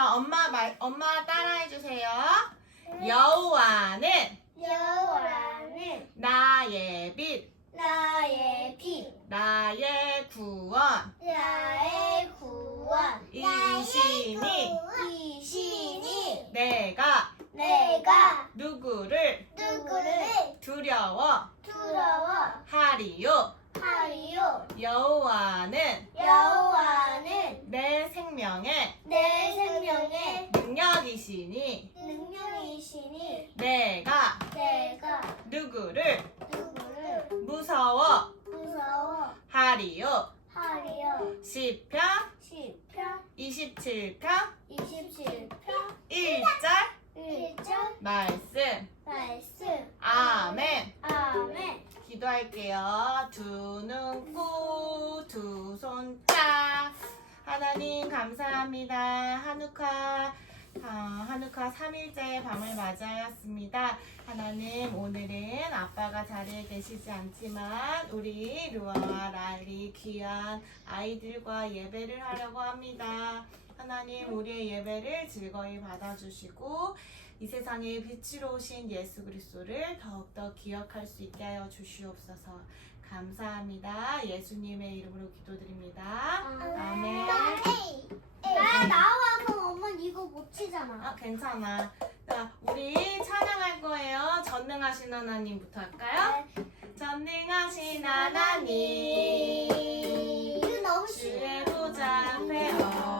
자, 엄마 말 엄마 따라해 주세요. 여호와는 여호와는 나의 빛, 나의 빛, 나의 구원, 나의 구원, 이시니 이시니 내가 내가 누구를 누구를 두려워 두려워 하리요 하리요. 10편, 10편, 27편, 아, 한우카 3일째 밤을 맞이하였습니다. 하나님 오늘은 아빠가 자리에 계시지 않지만 우리 루아와 라일이 귀한 아이들과 예배를 하려고 합니다. 하나님 우리의 예배를 즐거이 받아주시고 이 세상에 빛으로 오신 예수 그리스도를 더욱더 기억할 수 있게 하여 주시옵소서. 감사합니다. 예수님의 이름으로 기도드립니다. 아멘. 나 나와 그럼 엄마 이거 못 치잖아 아, 괜찮아. 자, 우리 찬양할 거예요. 전능하신 하나님부터 할까요? 전능하신 하나님. 이거 너무 주의 보좌 앞에 엎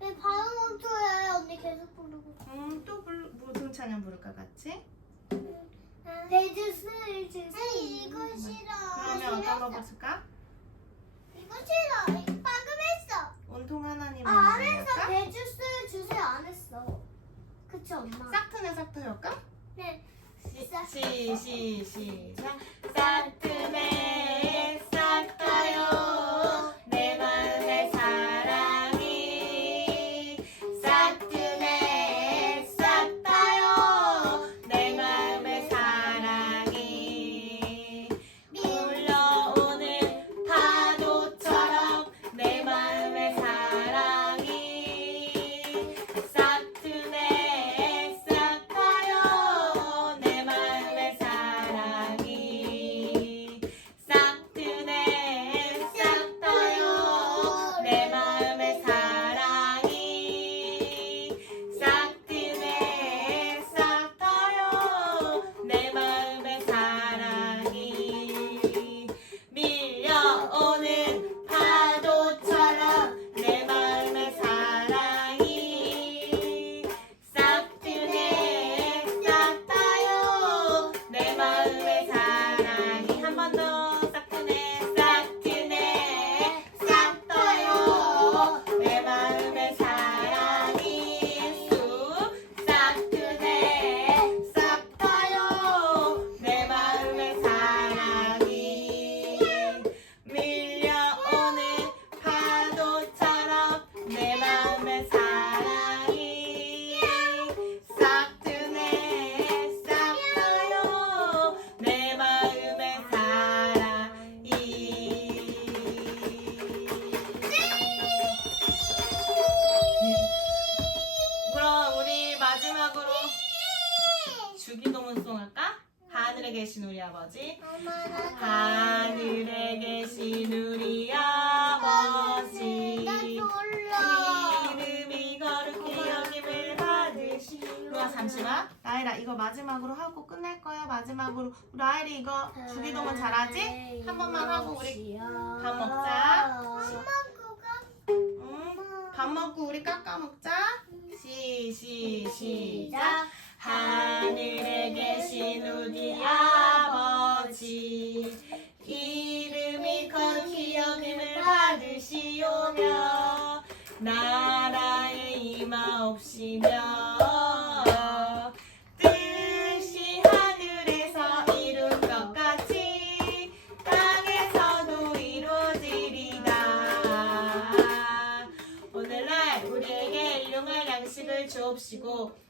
왜 바로 멈춰요? 언니 계속 부르고. 음, 또 불, 무슨 찬양 부를까 같이? 베주스 주세요. 이거 싫어. 그러면 어떤 거 부를까? 이거 싫어. 방금 했어. 온통 하나님 아, 안 했어. 할까? 베주스 주세요. 안 했어. 그치 엄마? 싹트네 싹트 할까? 네. 시, 시, 시, 시작. 싹트네 싹터요 주기도문송 할까? 하늘에 계신 우리 아버지. 하늘에 계신 우리 아버지. 나 졸라. 이름이 거룩히 여김을 받으시 루아 잠시만. 나이라 이거 마지막으로 하고 끝낼 거야 마지막으로. 아이리 이거 주기도문 잘하지? 한 번만 하고 우리 밥 먹자. 응? 밥 먹고 우리 깎아 먹자. 시, 시, 시작 하늘에 계신 우리 아버지 이름이 거룩히 여김을 받으시오며 나라에 임하옵시며 뜻이 하늘에서 이룬 것 같이 땅에서도 이루어지리다 오늘날 우리에게 일용할 양식을 주옵시고